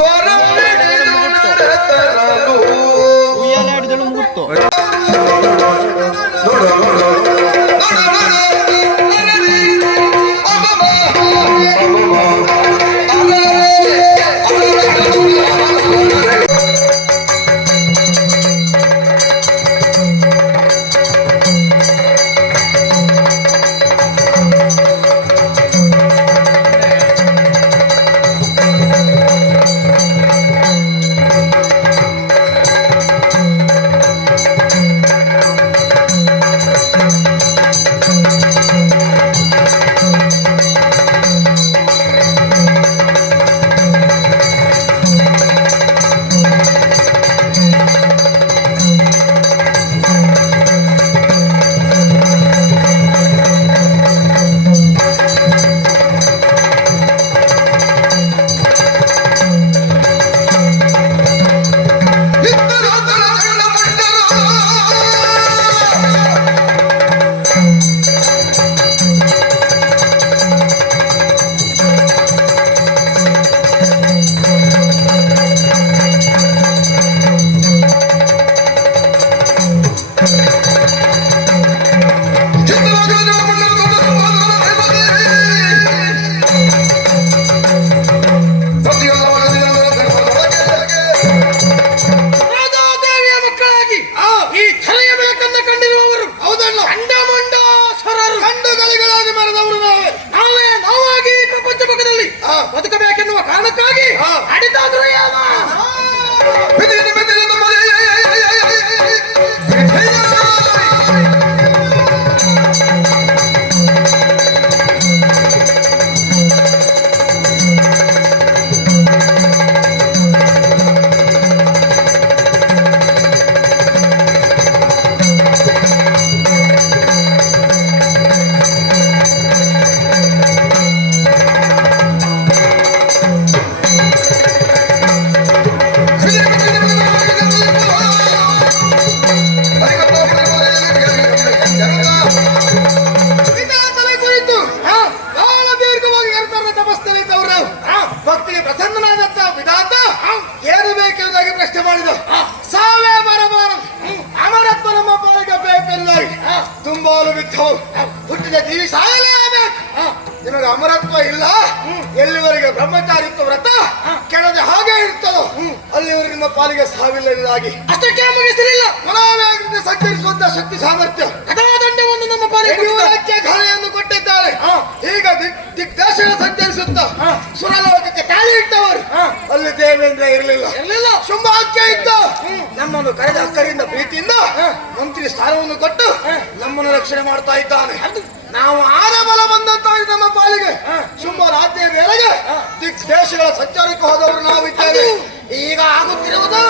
Forza! ಸಾವಿಲ್ಲದಾಗಿ ಅಷ್ಟಕ್ಕೆ ಮುಗಿಸಲಿಲ್ಲ ಮನೋವೇಗದಿಂದ ಸಂಚರಿಸುವಂತ ಶಕ್ತಿ ಸಾಮರ್ಥ್ಯ. ಕಥಾದಂಡವನ್ನು ನಮ್ಮ ಪಾಲಿಕೆ ಘಾಳೆಯನ್ನು ಕೊಟ್ಟಿದ್ದಾರೆ. ಈಗ ದಿಗ್ದರ್ಶನ ಸಂಚರಿಸುತ್ತ ಸುರಲೋಕಕ್ಕೆ ತಾಳಿ ಇಟ್ಟವರು. ಅಲ್ಲಿ ದೇವೇಂದ್ರ ಇರಲಿಲ್ಲ. ಇರಲಿಲ್ಲ. ಶುಂಭಾಕ್ಯ ಇದ್ದ. ನಮ್ಮನ್ನು ಕರೆದ ಪ್ರೀತಿಯಿಂದ ಮಂತ್ರಿ ಸ್ಥಾನವನ್ನು ಕೊಟ್ಟು ನಮ್ಮನ್ನು ರಕ್ಷಣೆ ಮಾಡ್ತಾ ಇದ್ದಾನೆ. ನಾವು ಆದ ಬಲ ಬಂದಂತ ನಮ್ಮ ಪಾಲಿಗೆ. ಶುಂಭ ರಾಜ್ಯ ವೇಳೆಗೆ ದಿಗ್ದೇಶಗಳ ಸಂಚಾರಕ್ಕೆ ಹೋದವರು ನಾವಿದ್ದೇವೆ. ಈಗ ಆಗುತ್ತಿರುವುದು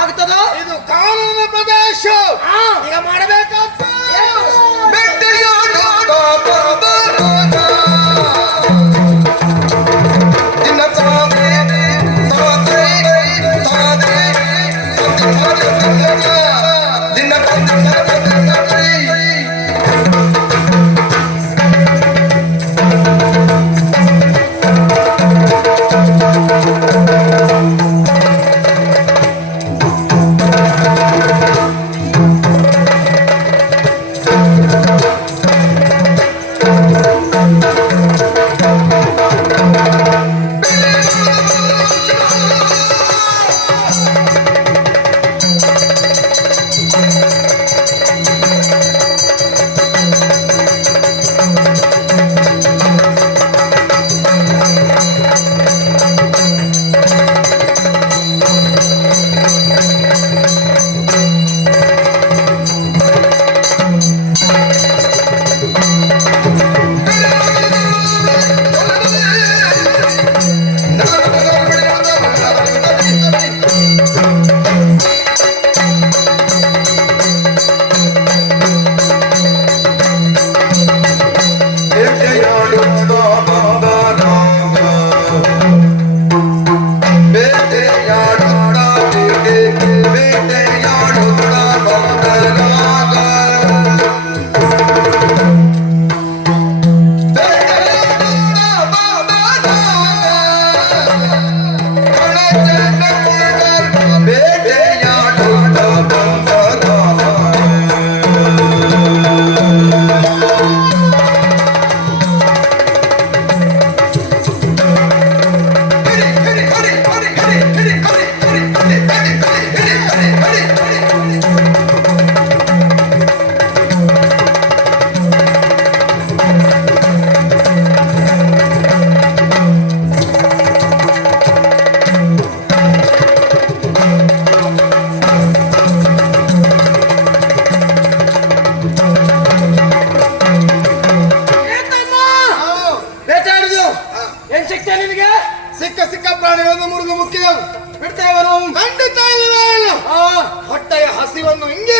ಆಗ್ತದ ಇದು ಕಾನೂನು ಪ್ರದೇಶ. ಈಗ ಮಾಡಬೇಕಂತ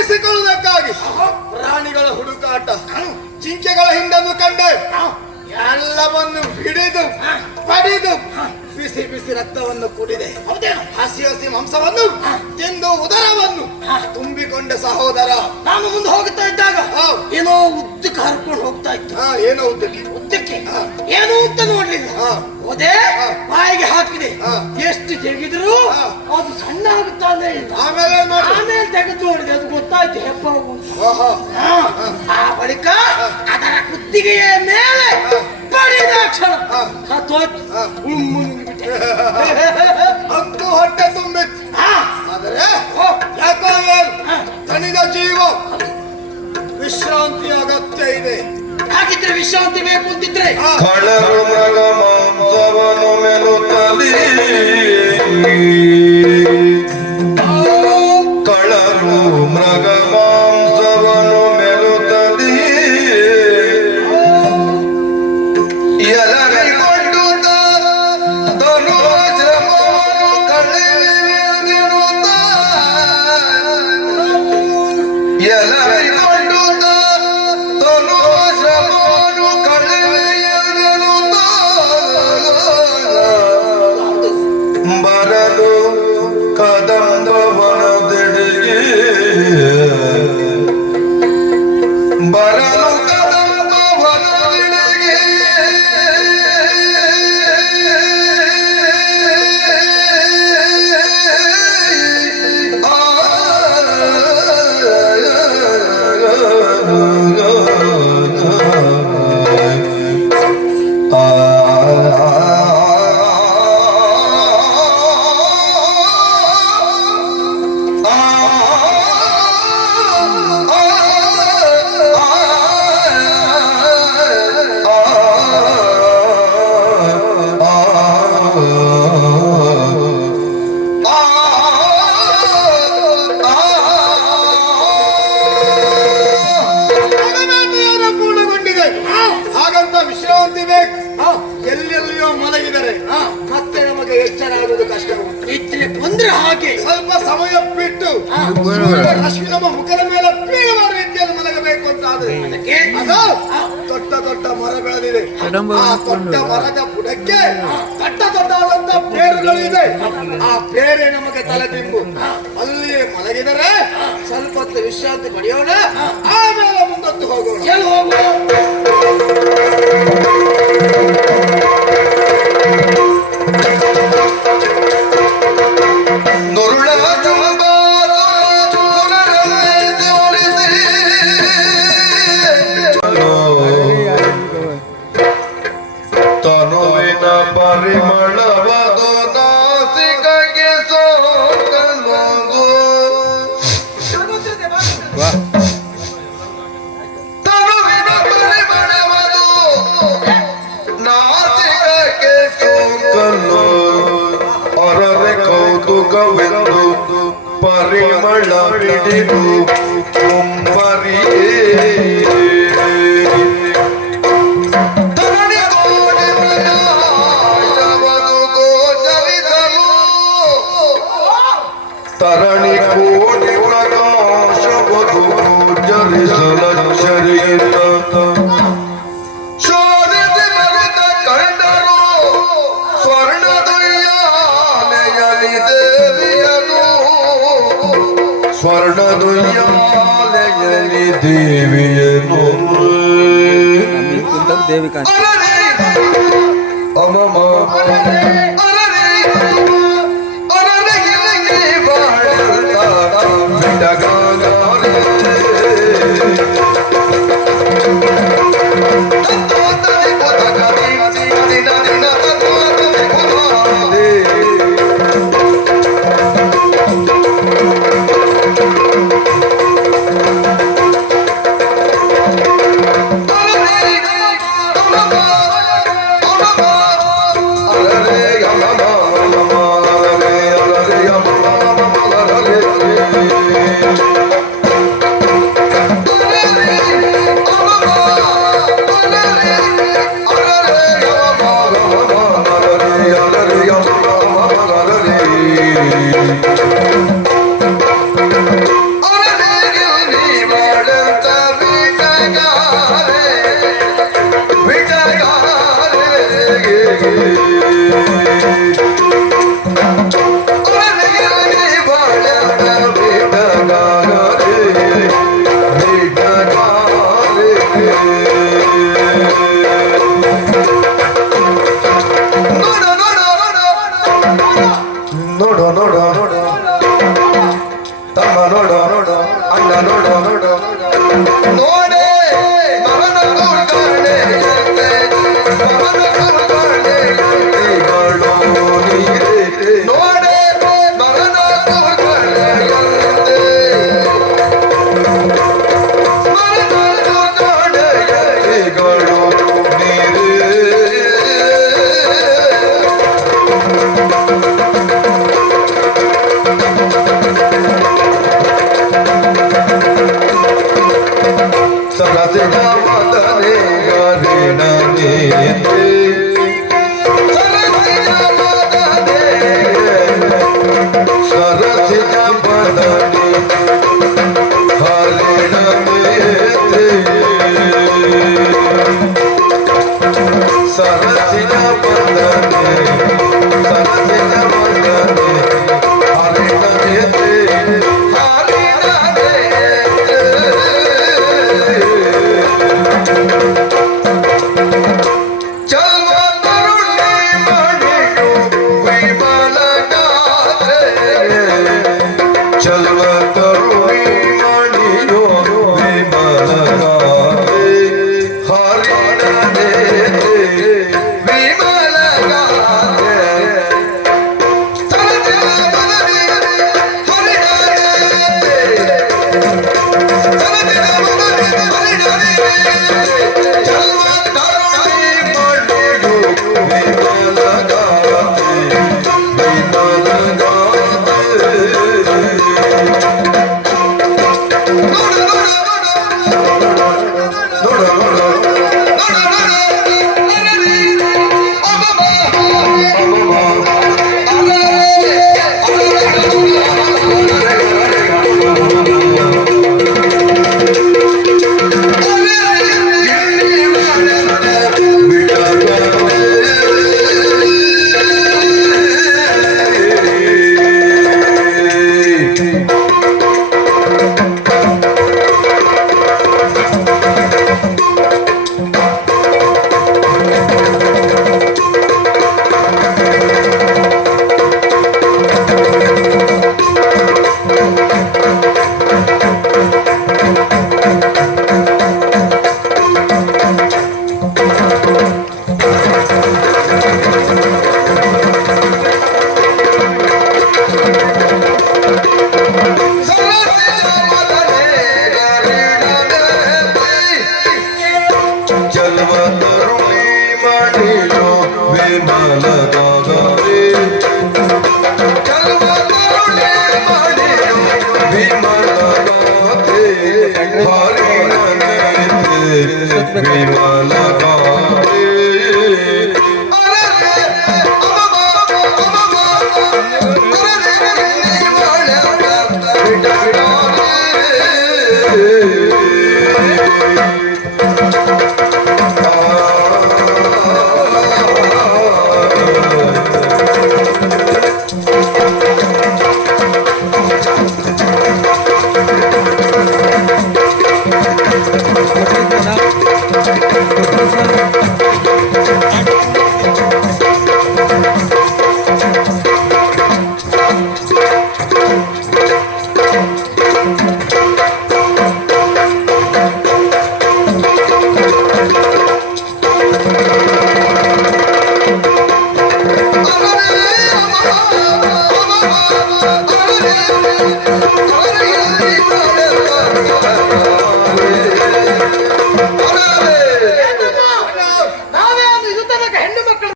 ಹಸಿವನ್ನು ಇಂಗಿಸಿಕೊಳ್ಳುವುದಕ್ಕಾಗಿ ಪ್ರಾಣಿಗಳ ಹುಡುಕಾಟ ಜಿಂಕೆಗಳ ಹಿಂಡನ್ನು ಕಂಡೆ. ಎಲ್ಲವನ್ನು ಹಿಡಿದು ಪಡೆದು ಬಿಸಿ ಬಿಸಿ ರಕ್ತವನ್ನು ಕುಡಿದೆ. ಹಸಿ ಹಸಿ ಮಾಂಸವನ್ನು ತಿಂದು ಉದರವನ್ನು ತುಂಬಿಕೊಂಡ ಸಹೋದರ. ನಾನು ಮುಂದೆ ಹೋಗ್ತಾ ಇದ್ದಾಗ. ಏನೋ ಉದ್ದಕ್ಕೆ ಹರ್ಕೊಂಡು ಹೋಗ್ತಾ ಇತ್ತು. ಏನೋ ಉದ್ದಕ್ಕೆ ಉದ್ದಕ್ಕೆ ಏನು ಅಂತ ನೋಡ್ಲಿಲ್ಲ ಓದೆ. ಬಾಯಿಗೆ ಹಾಕಿದೆ. ಎಷ್ಟು ಜಗಿದ್ರು. ಅದು ಸಣ್ಣ ಆಗುತ್ತಾನೆ ಆಮೇಲೆ? ಆಮೇಲೆ ತೆಗೆದು ನೋಡಿದೆ ಅದು ಗೊತ್ತಾಯ್ತು ಹೆಪ್ಪ. ಆ ಬಳಿಕ ಅದರ ಕುತ್ತಿಗೆಯ ಮೇಲೆ ಬಡಿದ ಕ್ಷಣ ಹಾ. ಸತ್ತೋಯ್ತು ಹಾ. ಉಮ್ಮುನುಗ್ಗಿಬಿಟ್ಟೆ. ಅಂತೂ ಹೊಟ್ಟೆ ತುಂಬಿತ್ತು. ಆದರೆ ಯಾಕಾಗ ತನಿದ ಜೀವ ವಿಶ್ರಾಂತಿ ಅಗತ್ಯ ಇದೆ ಹಾಗಿದ್ರೆ ವಿಶ್ರಾಂತಿ ಬೇಕು ಅಂತಿದ್ರೆ ಆ, ಕಳರು ಮೃಗ ಮಾಂಸವನು ಮೆಲುತ್ತಲಿ But I. ಅದು. ದೊಡ್ಡ ದೊಡ್ಡ ಮರ ಬೆಳೆದಿದೆ. ಆ ದೊಡ್ಡ ಮರದ ಬುಡಕ್ಕೆ ದೊಡ್ಡ ದೊಡ್ಡವಾದಂತ ಬೇರುಗಳಿದೆ ಆ ಬೇರೆ ನಮಗೆ ತಲೆ ತಿಂಬು ಅಲ್ಲಿಯೇ ಮಲಗಿದರೆ ಸ್ವಲ್ಪ ಹೊತ್ತು ವಿಶ್ರಾಂತಿ ಪಡೆಯೋಣ. ಆಮೇಲೆ ಮುಂದೊಂದು ಹೋಗೋಣ. ಎಲ್ಲಿ దేవికాంత్ అమ్మ Oh, Amén.